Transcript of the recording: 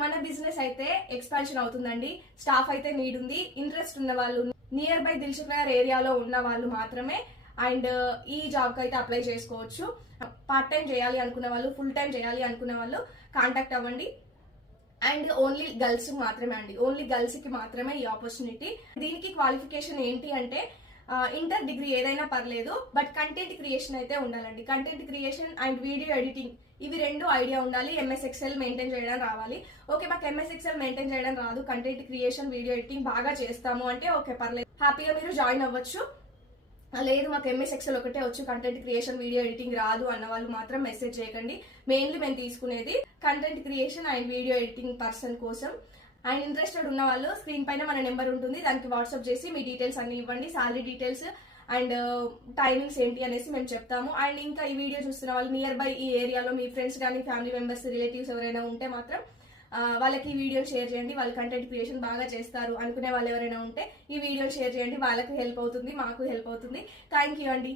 మన బిజినెస్ అయితే ఎక్స్పాన్షన్ అవుతుందండి. స్టాఫ్ అయితే నీడ్ ఉంది. ఇంట్రెస్ట్ ఉన్న వాళ్ళు నియర్ బై దిల్సుఖ్ నగర్ ఏరియాలో ఉన్న వాళ్ళు మాత్రమే అండ్ ఈ జాబ్ కి అయితే అప్లై చేసుకోవచ్చు. పార్ట్ టైం చేయాలి అనుకున్న వాళ్ళు, ఫుల్ టైం చేయాలి అనుకున్న వాళ్ళు కాంటాక్ట్ అవ్వండి. అండ్ ఓన్లీ గర్ల్స్ మాత్రమే అండి, ఓన్లీ గర్ల్స్ కి మాత్రమే ఈ ఆపర్చునిటీ. దీనికి క్వాలిఫికేషన్ ఏంటి అంటే ఇంటర్ డిగ్రీ ఏదైనా పర్లేదు, బట్ కంటెంట్ క్రియేషన్ అయితే ఉండాలండి. Content creation and video editing ఇవి రెండు ఐడియా ఉండాలి. ఎంఎస్ ఎక్సెల్ మెయింటైన్ చేయడం రావాలి. ఓకే, మాకు ఎంఎస్ ఎక్సెల్ మెయింటైన్ చేయడం రాదు, కంటెంట్ క్రియేషన్ వీడియో ఎడిటింగ్ బాగా చేస్తాము అంటే ఓకే పర్లేదు, హ్యాపీగా మీరు జాయిన్ అవ్వచ్చు. లేదు మాకు ఎంఎస్ ఎక్సెల్ ఒకటే వచ్చు, కంటెంట్ క్రియేషన్ వీడియో ఎడిటింగ్ రాదు అన్న వాళ్ళు మాత్రం మెసేజ్ చేయకండి. మెయిన్లీ మేము తీసుకునేది content creation and video editing person కోసం. అండ్ ఇంట్రెస్టెడ్ ఉన్న వాళ్ళు స్క్రీన్ పైన మన నెంబర్ ఉంటుంది, దానికి వాట్సాప్ చేసి మీ డీటెయిల్స్ అన్ని ఇవ్వండి, సాలరీ డీటెయిల్స్ అండ్ టైమింగ్స్ ఏంటి అనేసి మేము చెప్తాము. అండ్ ఇంకా ఈ వీడియో చూస్తున్న వాళ్ళు నియర్ బై ఈ ఏరియాలో మీ ఫ్రెండ్స్ కానీ ఫ్యామిలీ మెంబర్స్ రిలేటివ్స్ ఎవరైనా ఉంటే మాత్రం వాళ్ళకి ఈ వీడియో షేర్ చేయండి. వాళ్ళు కంటెంట్ క్రియేషన్ బాగా చేస్తారు అనుకునే వాళ్ళు ఎవరైనా ఉంటే ఈ వీడియో షేర్ చేయండి. వాళ్ళకి హెల్ప్ అవుతుంది, మాకు హెల్ప్ అవుతుంది. థ్యాంక్ యూ అండి.